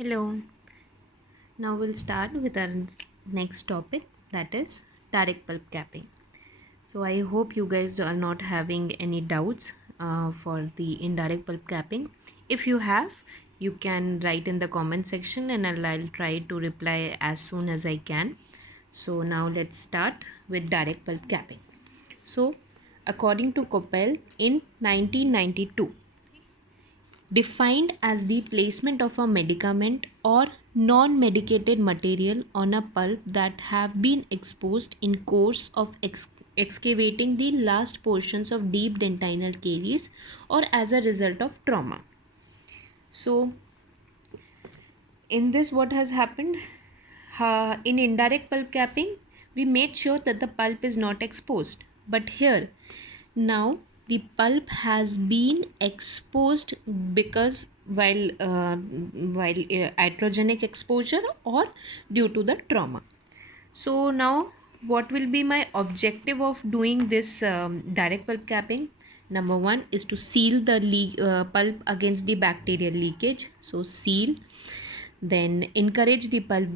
Hello. Now we'll start with our next topic, that is direct pulp capping. So I hope you guys are not having any doubts for the indirect pulp capping. If you have, you can write in the comment section and I'll try to reply as soon as I can. So now let's start with direct pulp capping. So according to Coppell in 1992, defined as the placement of a medicament or non-medicated material on a pulp that have been exposed in course of excavating the last portions of deep dentinal caries or as a result of trauma. So in this, what has happened, in indirect pulp capping we made sure that the pulp is not exposed, but here now the pulp has been exposed because while iatrogenic exposure or due to the trauma. So now what will be my objective of doing this direct pulp capping? Number one is to seal the pulp against the bacterial leakage. So seal, then encourage the pulp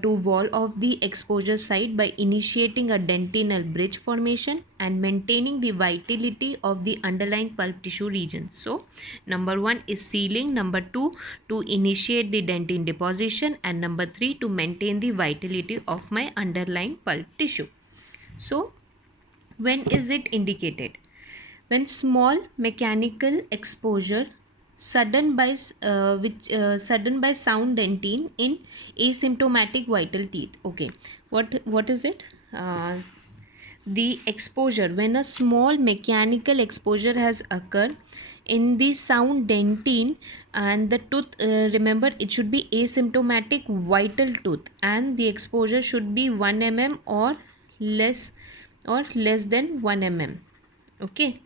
to wall of the exposure site by initiating a dentinal bridge formation and maintaining the vitality of the underlying pulp tissue region. So number one is sealing, number two to initiate the dentin deposition, and number three to maintain the vitality of my underlying pulp tissue. So when is it indicated? When small mechanical exposure sudden by sound dentine in asymptomatic vital teeth. Okay, what is it? The exposure, when a small mechanical exposure has occurred in the sound dentine and the tooth, remember it should be asymptomatic vital tooth and the exposure should be 1 mm or less than 1 mm. Okay,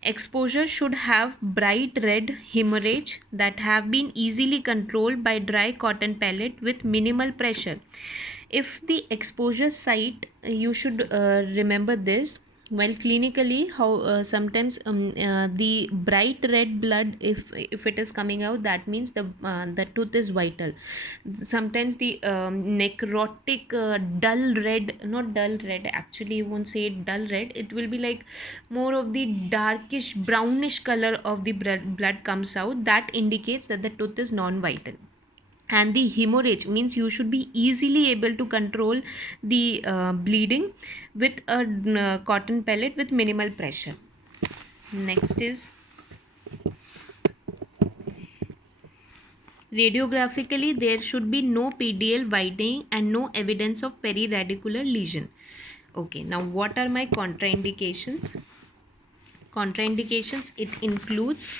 exposure should have bright red hemorrhage that have been easily controlled by dry cotton pellet with minimal pressure. If the exposure site, you should remember this while clinically how sometimes the bright red blood, if it is coming out, that means the tooth is vital. Sometimes the necrotic dull red, not dull red, actually you won't say it dull red, it will be like more of the darkish brownish color of the blood comes out, that indicates that the tooth is non-vital. And the hemorrhage means you should be easily able to control the bleeding with a cotton pellet with minimal pressure. Next is radiographically, there should be no PDL widening and no evidence of periradicular lesion. Okay, now what are my contraindications? Contraindications, it includes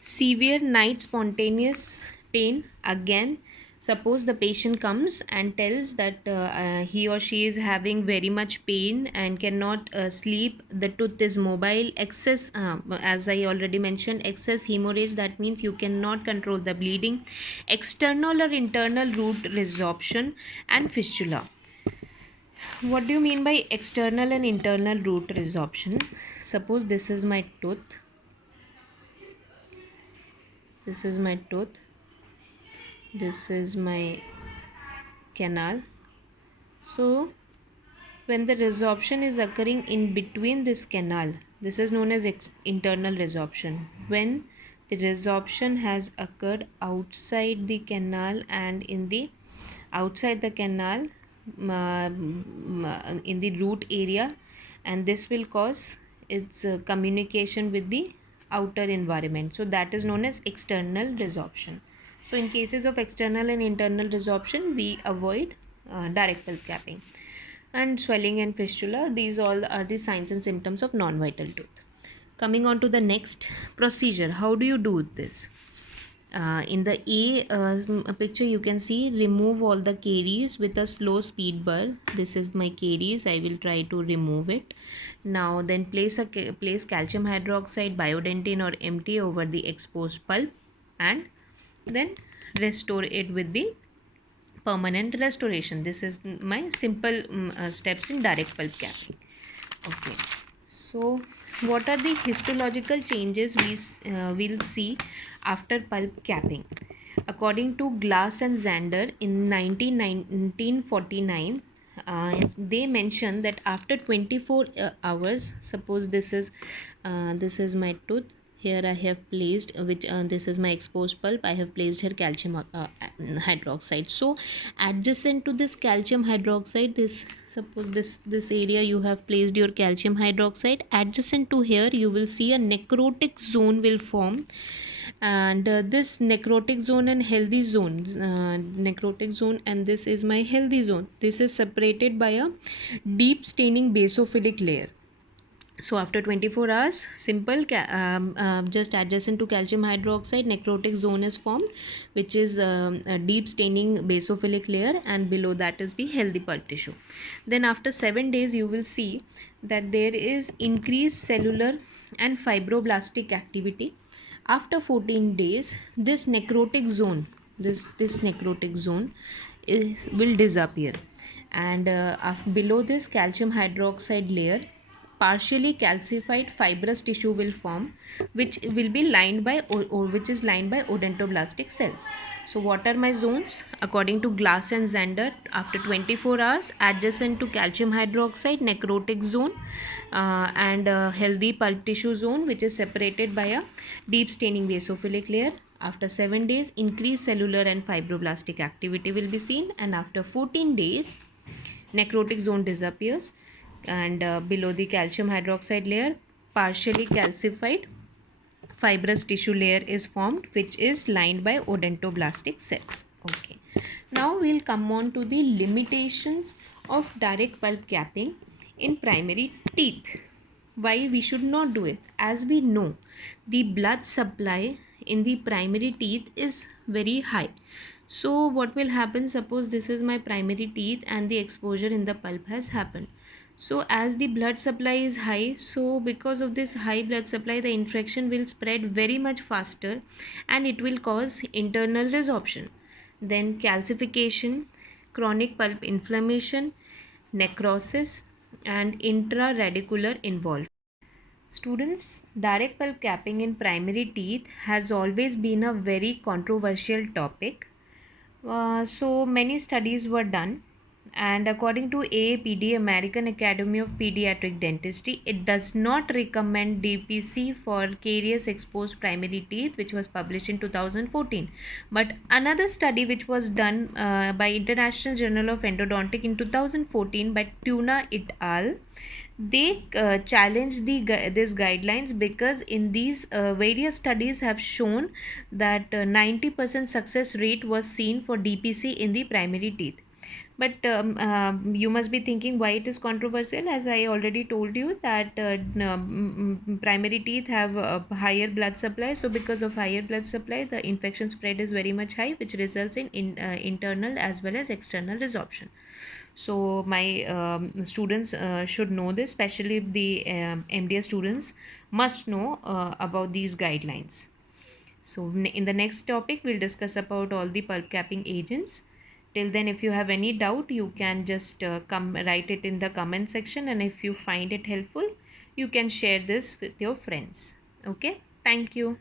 severe night spontaneous pain. Again, suppose the patient comes and tells that he or she is having very much pain and cannot sleep, the tooth is mobile, excess as I already mentioned, excess hemorrhage, that means you cannot control the bleeding, external or internal root resorption, and fistula. What do you mean by external and internal root resorption? Suppose this is my tooth, this is my tooth, this is my canal. So when the resorption is occurring in between this canal, this is known as internal resorption. When the resorption has occurred outside the canal and in the outside the canal in the root area, and this will cause its communication with the outer environment, so that is known as external resorption. So in cases of external and internal resorption, we avoid direct pulp capping. And swelling and fistula, these all are the signs and symptoms of non-vital tooth. Coming on to the next procedure, how do you do this? In the picture you can see, remove all the caries with a slow speed burr. This is my caries, I will try to remove it now. Then place calcium hydroxide, biodentine or MT over the exposed pulp and then restore it with the permanent restoration. This is my simple steps in direct pulp capping. Okay, so what are the histological changes will see after pulp capping? According to Glass and Zander in 1949, they mentioned that after 24 hours, suppose this is my tooth. Here I have placed which this is my exposed pulp. I have placed here calcium hydroxide. So adjacent to this calcium hydroxide, this suppose this area you have placed your calcium hydroxide. Adjacent to here you will see a necrotic zone will form, and this necrotic zone and healthy zone, necrotic zone, and this is my healthy zone. This is separated by a deep staining basophilic layer. So after 24 hours, simple just adjacent to calcium hydroxide, necrotic zone is formed, which is a deep staining basophilic layer, and below that is the healthy pulp tissue. Then after 7 days, you will see that there is increased cellular and fibroblastic activity. After 14 days, this necrotic zone, this necrotic zone will disappear, and below this calcium hydroxide layer, partially calcified fibrous tissue will form, which will be lined by or which is lined by odontoblastic cells. So what are my zones? According to Glass and Zander, after 24 hours, adjacent to calcium hydroxide, necrotic zone, and healthy pulp tissue zone, which is separated by a deep staining basophilic layer. After 7 days, increased cellular and fibroblastic activity will be seen, and after 14 days, necrotic zone disappears, and below the calcium hydroxide layer, partially calcified fibrous tissue layer is formed, which is lined by odontoblastic cells. Okay, now we'll come on to the limitations of direct pulp capping in primary teeth. Why we should not do it? As we know, the blood supply in the primary teeth is very high. So what will happen? Suppose this is my primary teeth and the exposure in the pulp has happened. So as the blood supply is high, so because of this high blood supply, the infection will spread very much faster, and it will cause internal resorption, then calcification, chronic pulp inflammation, necrosis, and intraradicular involvement. Students, direct pulp capping in primary teeth has always been a very controversial topic. So many studies were done, and according to AAPD, American Academy of Pediatric Dentistry, it does not recommend DPC for caries exposed primary teeth, which was published in 2014. But another study which was done by International Journal of Endodontics in 2014 by Tuna et al., they challenge these guidelines, because in these various studies have shown that 90% success rate was seen for DPC in the primary teeth. But you must be thinking why it is controversial. As I already told you that primary teeth have higher blood supply. So because of higher blood supply, the infection spread is very much high, which results in internal as well as external resorption. So my students should know this, especially the MDS students must know about these guidelines. So in the next topic, we'll discuss about all the pulp capping agents. Till then, if you have any doubt, you can just come write it in the comment section, and if you find it helpful, you can share this with your friends. Okay, thank you.